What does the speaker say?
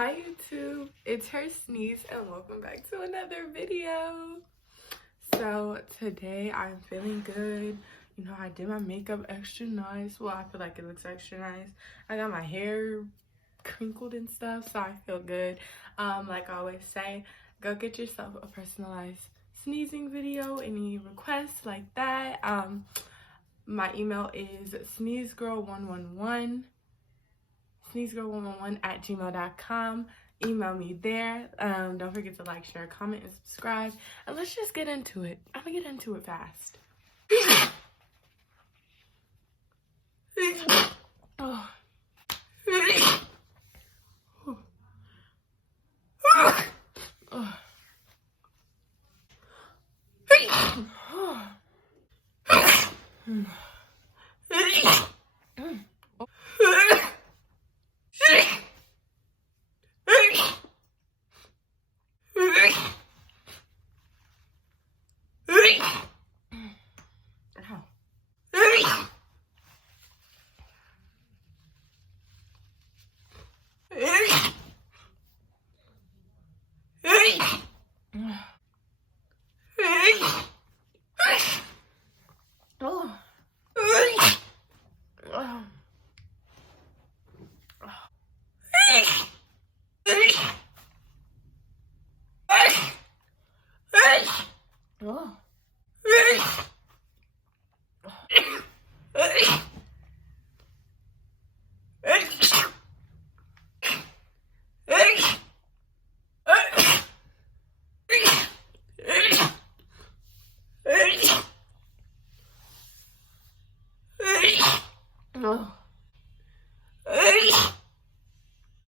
Hi YouTube, it's her Sneeze and welcome back to another video. So today I'm feeling good. You know, I did my makeup extra nice. Well, I feel like it looks extra nice. I got my hair crinkled and stuff, so I feel good. Like I always say, go get yourself a personalized sneezing video. Any requests like that. My email is sneezegirl111 sneezegirl111@gmail.com. Email me there. Don't forget to like, share, comment, and subscribe. And let's just get into it. I'm gonna get into it fast. Oh,